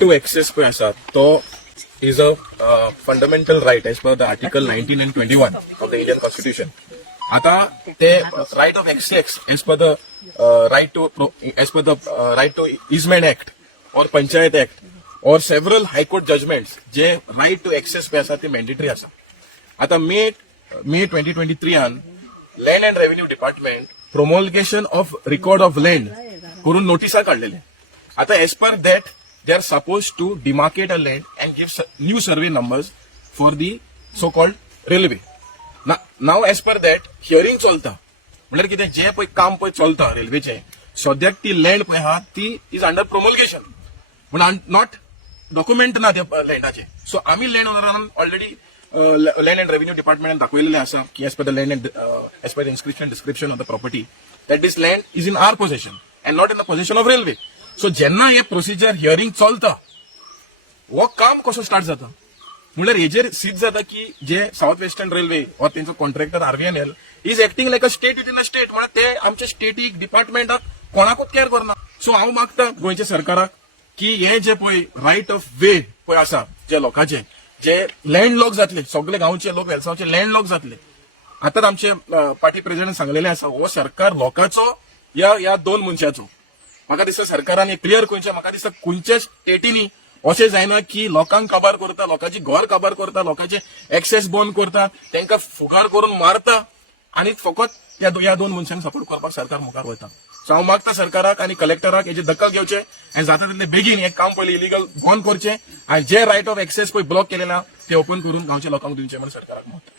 to access पळय आसा तो is a fundamental right as per the article 19 and 21 of the Indian Constitution. आता ते right of access as per the right to easement act or Panchayat act or several high court judgments जे right to access पे आसा ते mandatory आसा. आता May 2023 on land and revenue department promulgation of record of land करून नोटिसा काढलेले. आता as per that they are suppose to demarcate a land and give new survey numbers for the so called railway. Now as per that hearing चलता म्हणल्यार कितें जे पळय काम पळय चलता रेल्वेचे सद्याक ती लँड पळय आहा ती इज अंडर प्रोमोल्गेशन म्हण नॉट डॉक्युमेंट ना त्या लँडाचे. सो आम्ही लँड ओनरान ऑलरेडी लँड अँड रेव्हेन्यू डिपार्टमेंटान दाखवलेले आसा की as per the land as per the inscription description of the property that this land is in our possession and not in the possession of railway. So जेन्ना हे procedure hearing चलता हो काम कसो स्टार्ट जाता म्हणल्यार हेजेर सिद्ध जाता की जे साऊथ वेस्टर्न रेल्वे ऑर तेंचो contractor RVNL is acting like a state within a state म्हळ्यार ते आमच्या स्टेटीक डिपार्टमेंटाक कोणाकूच केअर करना. सो हांव मागता गोंयच्या सरकाराक की हे जे पळय रायट ऑफ वे पळय आसा जे लोकांचे जे लँड लॉक जातले सगळे गांवचे लोक वेलसावचे लँड लॉक जातले. आताच आमचे पार्टी प्रेसिडेंट सांगलेले आसा हो सरकार लोकांचो या दोन मनशाचो. म्हाका दिसता सरकारान क्लियर गोंयच्या म्हाका दिसता खंयच्याच स्टेटीनी अशें जायना की लोकांक काबार करता लोकांची घर काबार करता लोकांचे एक्सेस बंद करता तांकां फुगार करून मारता आनी फकत या दोन मनशांक सपोर्ट करपाक सरकार मुखार वता. सो हांव मागता सरकाराक आनी कलेक्टराक हेजे दखल घेवचे आनी जाता तितले बेगीन हे काम पयलीं इलिगल बंद करचें आनी जे रायट ऑफ एक्सेस पळय ब्लॉक केलेला ते ओपन करून गांवच्या लोकांक दिवचे म्हणून सरकाराक मागता.